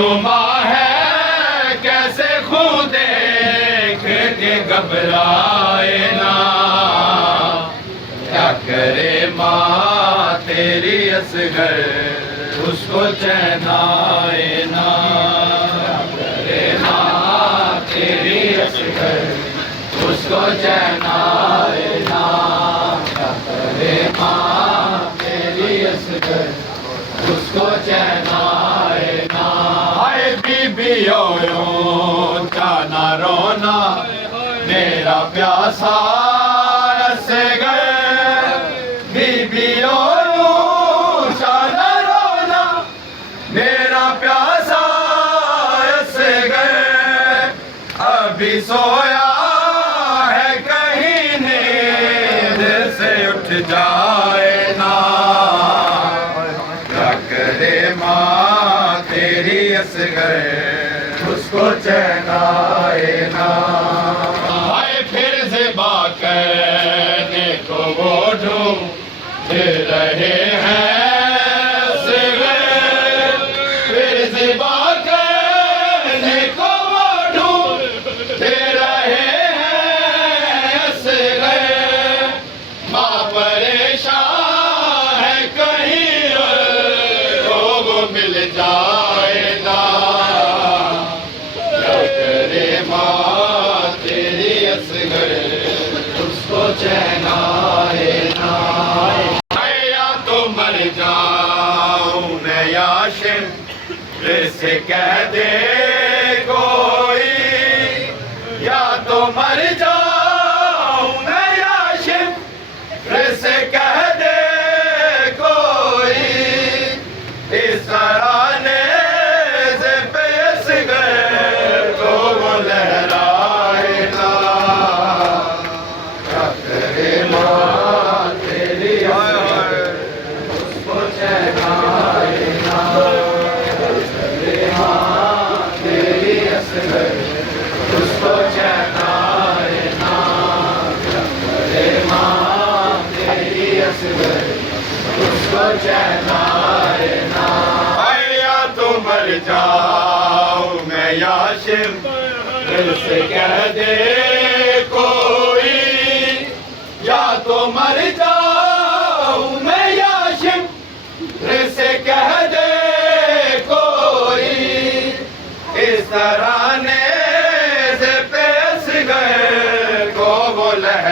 नुमा है कैसे खुद देख के घबराए ना, क्या करे माँ तेरी असगर उसको चैन आए ना, क्या करे माँ तेरी असगर उसको चैन आए ना, क्या करे माँ तेरी असगर उसको चैन आए ना। हाय बीबियों का ना रोना मेरा प्यासा रस गए, बीबियों का ना रोना मेरा प्यासा रस गए, अभी सोया है कहीं नींद से उठ जाए ना, क्या करे माँ तेरी असगर उसको चैन आए ना। हाय फिर से बात करने को वो ढूंढ रहे हैं असगर, फिर से बात करने को वो ढूंढ रहे हैं असगर, माँ परेशान है कहीं वो मिल जाए ना, क्या करे माँ तेरी असगर उसको चैन आए ना। या तो मर जाऊं मैं याशिम से कह दे कोई, या तो मर जाऊं मैं याशिम से कह दे कोई, इस तराने से पेश गए तो वो लहराए ना, क्या करे माँ तेरी उसको चैन आए ना, क्या करे माँ तेरी असगर उसको चैन आए ना, क्या करे माँ तेरी असगर उसको चैन आए ना। या तो मर जाऊं मैं याशिम से कह दे कोई, या तो मर जाऊं मैं याशिम से कह दे कोई, इस तराने से पेश गए को वो लहराए